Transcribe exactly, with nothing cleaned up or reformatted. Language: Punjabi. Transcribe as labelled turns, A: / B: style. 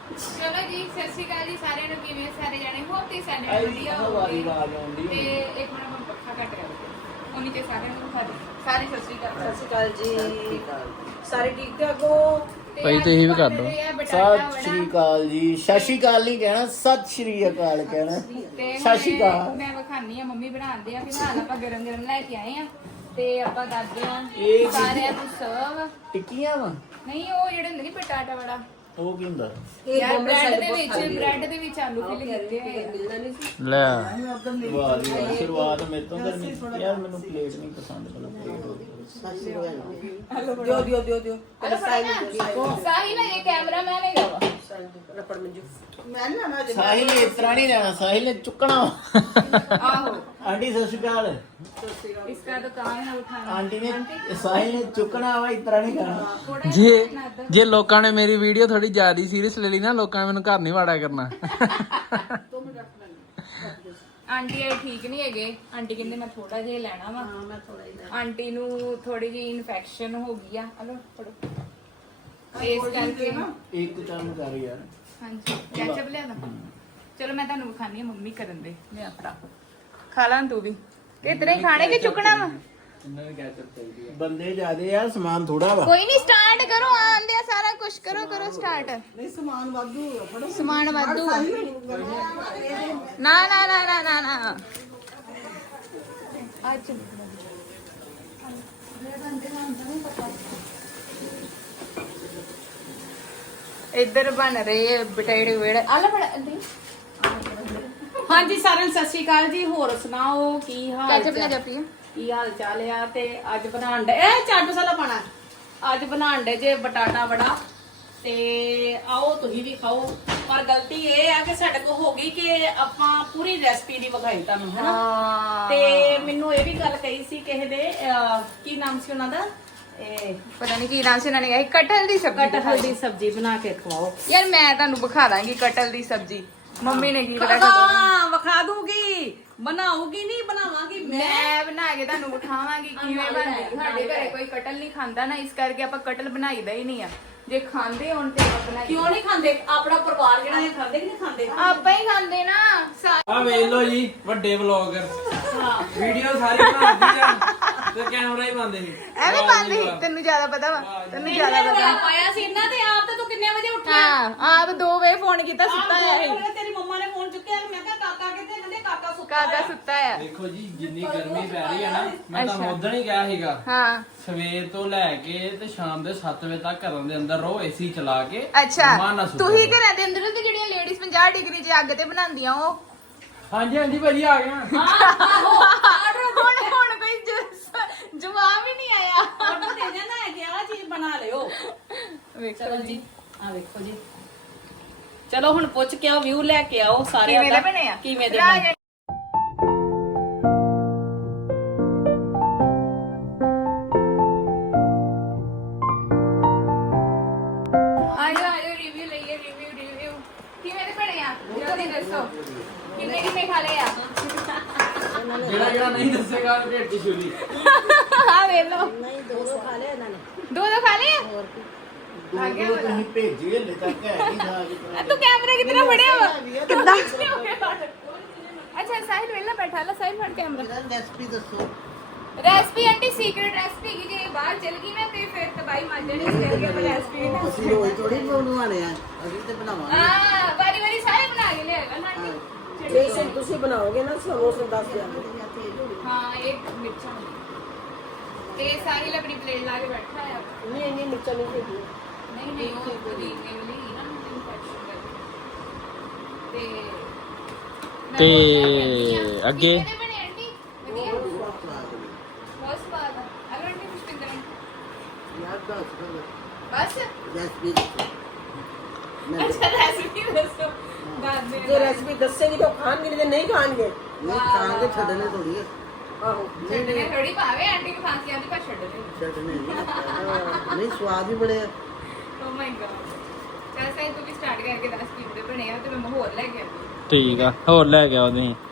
A: ਚਲੋ ਜੀ ਸਤਿ ਸ਼੍ਰੀ ਅਕਾਲ ਜੀ ਸਾਰਿਆਂ ਨੂੰ। ਕਿਵੇਂ ਸਾਰੇ ਜਾਣੇ ਹੋ ਤੇ ਸਾਰੇ ਵਧੀਆ ਹੋਵੋਗੇ ਤੇ ਇੱਕ ਮਿੰਟ ਮੈਂ ਪੱਖਾ ਕੱਟ ਰਿਹਾ ਉਨੀ ਤੇ ਸਾਰਿਆਂ ਨੂੰ ਸਾਰੇ ਸਾਰੇ ਸਤਿ ਸ਼੍ਰੀ ਅਕਾਲ।
B: ਸਤਿ ਸ਼੍ਰੀ ਅਕਾਲ ਜੀ ਸਾਰੇ ਠੀਕ ਠਾਕ ਹੋ
C: ਭਾਈ ਤੁਸੀਂ ਵੀ ਕਰ ਦੋ।
D: ਸਤਿ ਸ਼੍ਰੀ ਅਕਾਲ ਜੀ। ਸਤਿ ਸ਼੍ਰੀ ਅਕਾਲ ਨਹੀਂ ਕਹਿਣਾ, ਸਤਿ ਸ਼੍ਰੀ ਅਕਾਲ ਕਹਿਣਾ। ਸਤਿ ਸ਼੍ਰੀ ਅਕਾਲ।
A: ਮੈਂ ਵਿਖਾਨੀ ਆ ਮੰਮੀ ਬਣਾਉਂਦੇ ਆ ਫਿਲਹਾਲ ਆਪਾਂ ਗਰਮ ਗਰਮ ਲੈ ਕੇ ਆਏ ਆ ਤੇ ਆਪਾਂ ਕਰਦੇ ਆ
D: ਇਹ
A: ਸਾਰਿਆਂ ਨੂੰ ਸਰਵ।
D: ਟਿੱਕੀਆਂ ਵਾ
A: ਨਹੀਂ ਉਹ ਜਿਹੜੇ ਹੁੰਦੇ ਨਹੀਂ ਬਟਾਟਾ ਵੜਾ
D: ਉਹ ਕੀ ਹੁੰਦਾ?
A: ਯਾਰ ਬ੍ਰੈਡ ਦੇ ਵਿੱਚ ਬ੍ਰੈਡ ਦੇ ਵਿੱਚ ਆਲੂ ਫਿਲ ਕੀਤੇ ਹੋਏ ਆ।
C: ਲੈ
D: ਵਾਹ ਜੀ ਵਾਹ, ਸ਼ੁਰੂਆਤ ਮੇਰੇ ਤੋਂ ਕਰਨੀ। ਯਾਰ ਮੈਨੂੰ ਪਲੇਟ ਨਹੀਂ ਪਸੰਦ, ਪਹਿਲਾਂ ਪਲੇਟ ਹੋ
B: ਦਿਓ ਦਿਓ ਦਿਓ ਦਿਓ
A: ਹਲੋ ਸਾਹਿਲ ਇਹ ਕੈਮਰਾਮੈਨ ਹੈਗਾ ਵਾ।
B: ਰਪੜ ਮੰਜੂ
D: ਸਾਹਿਲ ਨੇ ਇਸ ਤਰ੍ਹਾਂ ਨਹੀਂ ਲੈਣਾ, ਸਾਹਿਲ ਨੇ ਚੁੱਕਣਾ।
A: ਆਹੋ
D: ਆਂਟੀ ਸਤਿ ਸ਼੍ਰੀ ਅਕਾਲ।
A: इसका तो काम है उठाना।
D: ਆਂਟੀ ਨੇ ਸਾਹਿਲ ਨੇ ਚੁੱਕਣਾ ਵਾ, ਇਸ ਤਰ੍ਹਾਂ ਨਹੀਂ ਕਰਨਾ।
C: ਜੇ ਜੇ ਲੋਕਾਂ ਨੇ ਮੇਰੀ ਵੀਡੀਓ ਥੋੜੀ ਜ਼ਿਆਦਾ ਸੀਰੀਅਸ ਲੈ ਲਈ ਨਾ, ਲੋਕਾਂ ਨੇ ਮੈਨੂੰ ਘਰ ਨਹੀਂ ਵਾੜਾ ਕਰਨਾ।
A: ਆਂਟੀ ਇਹ ਠੀਕ ਨਹੀਂ ਹੈਗੇ। ਆਂਟੀ ਕਹਿੰਦੇ ਮੈਂ ਥੋੜਾ ਜਿਹਾ ਲੈਣਾ ਵਾ। ਹਾਂ ਮੈਂ ਥੋੜਾ ਜਿਹਾ। ਆਂਟੀ ਨੂੰ ਥੋੜੀ ਜਿਹੀ ਇਨਫੈਕਸ਼ਨ ਹੋ ਗਈ ਆ। ਹਲੋ ਫੜੋ ਇਸ ਕਰਕੇ
D: ਇੱਕ ਚਮ ਕਰ ਯਾਰ।
A: ਹਾਂਜੀ ਕੈਚਅਪ ਲਿਆ ਦਾ। ਚਲੋ ਮੈਂ ਤੁਹਾਨੂੰ ਵਿਖਾਨੀ ਆ ਮੰਮੀ ਕਰਨ ਦੇ। ਲਿਆ ਫੜਾ ਖਾ ਲਾਂ ਤੂੰ ਵੀ। ਇਤਨੇ ਹੀ ਖਾਣੇ ਕਿ ਚੁੱਕਣਾ ਵਾ?
D: ਬੰਦੇ ਜ਼ਿਆਦੇ ਆ, ਸਮਾਨ ਥੋੜਾ ਵਾ।
A: ਕੋਈ ਨਹੀਂ ਸਟਾਰਟ ਕਰੋ। ਆਂਦੇ ਆ ਸਾਰਾ ਕੁਝ ਕਰੋ ਕਰੋ ਸਟਾਰਟ।
B: ਨਹੀਂ ਸਮਾਨ ਵਾਧੂ ਫੜੋ
A: ਸਮਾਨ ਵਾਧੂ ਆ। ਨਾ ਨਾ ਨਾ ਨਾ ਨਾ ਨਾ ਅੱਜ ਇੱਧਰ ਬਣ ਰਹੇ ਬਟੇੜੇ ਵੇੜੇ ਆਲਾ ਬੜਾ ਅੰਦੀ।
B: ਹਾਂਜੀ ਸਾਰਿਆਂ ਨੂੰ ਸਤਿ ਸ਼੍ਰੀ ਅਕਾਲ ਜੀ। ਹੋਰ ਸੁਣਾਓ ਕੀ ਹਾਲ
A: ਕੈਚਅਪ ਨਾ ਜਪੀ
B: ਕੀ ਹਾਲ ਚਾਲ ਆ? ਤੇ ਅੱਜ ਬਣਾਉਣ ਦੇ ਇਹ ਚਾਟ ਮਸਾਲਾ ਪਾਣਾ। ਅੱਜ ਬਣਾਉਣ ਦੇ ਜੇ ਬਟਾਟਾ ਵੜਾ ਤੇ ਆਓ ਤੁਸੀਂ ਵੀ ਖਾਓ। ਪਰ ਗਲਤੀ ਇਹ ਆ ਕਿ ਸਾਡੇ ਕੋਲ ਹੋ ਗਈ ਕਿ ਆਪਾਂ ਪੂਰੀ ਰੈਸਪੀ ਨਹੀਂ ਵਿਖਾਈ ਤੁਹਾਨੂੰ, ਹਨਾ? ਤੇ ਮੈਨੂੰ ਇਹ ਵੀ ਗੱਲ ਕਹੀ ਸੀ ਕਿਸੇ ਦੇ ਅਹ, ਕੀ ਨਾਮ ਸੀ ਉਹਨਾਂ ਦਾ, ਇਹ
A: ਪਤਾ ਨਹੀਂ ਕੀ ਨਾਮ ਸੀ ਉਹਨਾਂ ਨੇ ਕਿਹਾ ਕਟਹਲ ਦੀ ਸਬਜ਼ੀ।
B: ਕਟਹਲ ਦੀ ਸਬਜ਼ੀ ਬਣਾ ਕੇ ਖਵਾਓ।
A: ਯਾਰ ਮੈਂ ਤੁਹਾਨੂੰ ਵਿਖਾ ਦਾਂਗੀ ਕਟਹਲ ਦੀ ਸਬਜ਼ੀ। ਮੰਮੀ ਨੇ ਕੀ ਪਤਾ
B: ਹਾਂ ਵਿਖਾ ਦੂੰਗੀ। ਬਣਾਉਗੀ ਨਹੀਂ ਬਣਾਵਾਂਗੀ ਮੈਂ।
A: ਮੈਂ ਬਣਾ ਕੇ ਤੁਹਾਨੂੰ ਵਿਖਾਵਾਂਗੀ ਕਿਵੇਂ ਬਣਦੀ। ਸਾਡੇ ਘਰੇ ਕੋਈ ਕਟਲ ਨਹੀਂ ਖਾਂਦਾ ਨਾ, ਇਸ ਕਰਕੇ ਆਪਾਂ ਕਟਲ ਬਣਾਈਦਾ ਹੀ ਨਹੀਂ ਆ। ਜੇ ਖਾਂਦੇ ਹੋਣ ਤੇ ਆਪਾਂ ਬਣਾਈ।
B: ਕਿਉਂ ਨਹੀਂ ਖਾਂਦੇ? ਆਪਣਾ ਪਰਿਵਾਰ ਜਿਹੜਾ ਇਹ ਖਾਂਦੇ ਕਿ ਨਹੀਂ ਖਾਂਦੇ?
A: ਆਪਾਂ ਹੀ ਖਾਂਦੇ ਨਾ ਸਾਰੇ।
C: ਆ ਵੇਖ ਲੋ ਜੀ, ਵੱਡੇ ਵਲੌਗਰ ਵੀਡੀਓ ਸਾਰੀ ਬਣਾਉਂਦੀ ਜਾਂ ਤੇ ਕੈਮਰਾ ਹੀ ਬੰਦੇ ਸੀ।
A: ਐਵੇਂ ਪਾਉਂਦੇ ਸੀ। ਤੈਨੂੰ ਜ਼ਿਆਦਾ ਪਤਾ ਵਾ, ਤੈਨੂੰ ਜ਼ਿਆਦਾ ਪਤਾ।
B: ਪਾਇਆ ਸੀ ਇਹਨਾਂ ਤੇ ਆਪ ਤੇ ਤੂੰ ਕਿੰਨੇ ਵਜੇ ਉੱਠਿਆ?
A: ਹਾਂ ਆਪ ਦੋ ਵੇ ਫੋਨ ਕੀਤਾ ਸੁੱਤਾ ਲਿਆ ਸੀ।
B: ਤੇਰੀ ਮੰਮਾ ਨੇ ਫੋਨ ਚੁੱਕਿਆ। ਮੈਂ ਕਿਹਾ ਕਾਕਾ ਕਿੱਥੇ? ਕਹਿੰਦੇ ਕਾਕਾ ਸੁੱਤਾ
A: ਕਾਕਾ ਸੁੱਤਾ ਆ।
C: ਦੇਖੋ ਜੀ, ਜਿੰਨੀ ਗਰਮੀ ਪੈ ਰਹੀ ਹੈ ਨਾ, ਮੈਂ ਤਾਂ ਉਦੋਂ ਹੀ ਕਿਹਾ ਸੀਗਾ
A: ਹਾਂ
C: ਸਵੇਰ ਤੋਂ ਲੈ ਕੇ ਤੇ ਸ਼ਾਮ ਦੇ ਸੱਤ ਵਜੇ ਤੱਕ ਘਰਾਂ ਦੇ ਅੰਦਰ ਰਹੋ, ਏਸੀ ਚਲਾ ਕੇ।
A: ਅੱਛਾ
C: ਮਾਂ ਨਾ ਸੁੱਤੋ।
A: ਤੂੰ ਹੀ ਘਰਾਂ ਦੇ ਅੰਦਰ ਤੇ ਜਿਹੜੀਆਂ ਲੇਡੀਜ਼ ਪੰਜਾਹ ਡਿਗਰੀ 'ਚ ਅੱਗ ਤੇ ਬਣਾਉਂਦੀਆਂ ਉਹ।
C: ਹਾਂਜੀ ਹਾਂਜੀ ਭਾਜੀ ਆ ਗਿਆ।
A: ਹੁਣ ਹੁਣ ਕੋਈ ਜ- ਜਵਾਬ ਹੀ ਨਹੀਂ ਆਇਆ।
B: ਆਰਡਰ ਦੇ ਦੇਣਾ ਹੈ ਕਿ ਆਹ ਚੀਜ਼ ਬਣਾ ਲਿਓ।
A: ਵੇਖੋ ਜੀ
B: ਆ ਵੇਖੋ ਜੀ। ਚਲੋ ਹੁਣ ਪੁੱਛ ਕੇ ਆਓ, ਵਿਊ ਲੈ ਕੇ ਆਓ ਸਾਰਿਆਂ
A: ਕਿਵੇਂ
B: ਦਾ।
A: ਦੇ ਬਣੇ ਆ?
B: ਕਿਵੇਂ ਦੇ
A: ਰਾਜ-
B: ਬਣੇ?
A: ਆਜੋ ਆਜੋ ਰਿਵਿਊ ਲਈਏ। ਰਿਵਿਊ ਰਿਵਿਊ ਕਿਵੇਂ ਦੇ ਬਣੇ ਆ ਜਲਦੀ ਦੱਸੋ। ਕਿੰਨੇ ਕਿੰਨੇ ਖਾ ਲਏ ਆ?
C: ਜਿਹੜਾ ਜਿਹੜਾ ਨਹੀਂ ਦੱਸੇਗਾ ਉਹ ਢਿੱਡ ਦੀ ਛੁਰੀ।
A: ਆ ਵੇਖ ਲਓ। ਨਹੀਂ ਦੋ ਦੋ ਖਾ ਲਏ ਇਹਨਾਂ ਨੇ। ਦੋ ਦੋ ਖਾ ਲਏ ਆ?
D: ਆ ਗਿਆ ਤੁਸੀਂ ਭੇਜੇ ਹਲੇ ਤੱਕ ਹੈ ਨਹੀਂ ਖਾ ਕੇ।
A: ਤੂੰ ਕੈਮਰਾ ਕਿਤਨਾ ਫੜਿਆ ਵਾ ਕਿੱਦਾਂ? ਅੱਛਾ ਸਾਹਿਲ ਵੇਲਾ ਬੈਠਾ ਲਾ। ਸਾਹਿਲ ਫੜ ਕੈਮਰਾ।
D: ਰੈਸਪੀ ਦੱਸੋ।
A: ਰੈਸਪੀ ਆਂਟੀ ਸੀਕ੍ਰੀਟ ਰੈਸਪੀ ਕੀ ਜੇ ਬਾਹਰ ਚਲ ਗਈ ਨਾ ਤੇ ਫਿਰ ਤਬਾਈ ਮਾਜਣੀ ਇਸ ਕਰਕੇ ਆਪਾਂ ਰੈਸਪੀ ਨਾ।
E: ਅਸੀਂ ਰੋਜ਼ ਥੋੜੀ ਬਣਵਾਣੇ ਆ, ਅਸੀਂ ਤੇ ਬਣਾਵਾਂਗੇ।
A: ਹਾਂ ਵਾਰੀ ਵਾਰੀ ਸਾਰੇ ਬਣਾ ਕੇ ਲਿਆਏਗਾ ਨਾ ਆਂਟੀ।
B: ਜੈਸੇ ਤੁਸੀਂ ਬਣਾਓਗੇ ਨਾ ਸਾਨੂੰ ਉਸ ਨੂੰ ਦੱਸ ਦਿਓ।
A: ਹਾਂ ਇੱਕ ਮਿਰਚਾਂ ਤੇ ਸਾਹਿਲ ਆਪਣੀ ਪਲੇਟ ਲਾ ਕੇ ਬੈਠਾ ਹੈ।
B: ਨਹੀਂ ਇੰਨੀ ਮਿਰਚਾਂ ਨਹੀਂ ਚਾਹੀਦੀ।
A: ਨਹੀਂ ਨਹੀਂ ਉਹ ਪੂਰੀ ਮੇਵਲੀ ਨਾ ਇਨਫੈਕਸ਼ਨ ਕਰਕੇ ਤੇ ਮੈਂ
C: ਤੇ
A: ਬਹੁਤ happy ਹਾਂ।
C: ਅੱਗੇ?
A: ਕਿਵੇਂ ਦੇ ਬਣੇ ਆਂਟੀ? ਵਧੀਆ ਬਹੁਤ ਸਵਾਦ ਆ। ਅਗਰ ਆਂਟੀ ਕੁਝ ਪਿੰਦਰ
E: ਯਾਰ ਦੱਸ ਦੋ
A: ਬਸ
E: ਰੈਸਪੀ।
A: ਅੱਛਾ ਰੈਸਪੀ ਦੱਸੋ। ਦੱਸ ਦੇ
B: ਜੇ ਰੈਸਪੀ ਦੱਸੇਗੀ ਤਾਂ ਖਾਣਗੇ ਨਹੀਂ ਤੇ ਨਹੀਂ ਖਾਣਗੇ।
E: ਨਹੀਂ ਖਾਂਗੇ ਛੱਡਣੇ ਥੋੜੀ ਹੈ।
B: ਆਹੋ
A: ਛੱਡਣੇ ਥੋੜੀ ਭਾਵੇਂ ਆਂਟੀ ਨੂੰ ਖਾਂਸੀ ਆਂਦੀ ਪਰ ਛੱਡਣੇ
E: ਛੱਡਣੇ ਨਹੀਂ। ਨਹੀਂ ਸਵਾਦ ਹੀ ਬੜੇ ਆ।
A: Oh my god. ਚੱਲ ਸਾਈ ਤੂੰ ਵੀ ਸਟਾਰਟ ਕਰਕੇ ਦੱਸ ਕਿਵੇਂ ਬਣੇ ਆ ਤੇ ਮੈਂ ਹੋਰ ਲੈ ਕੇ ਆਉਂਦੀ।
C: ਠੀਕ ਆ, ਹੋਰ ਲੈ ਕੇ ਆਓ ਤੁਸੀਂ।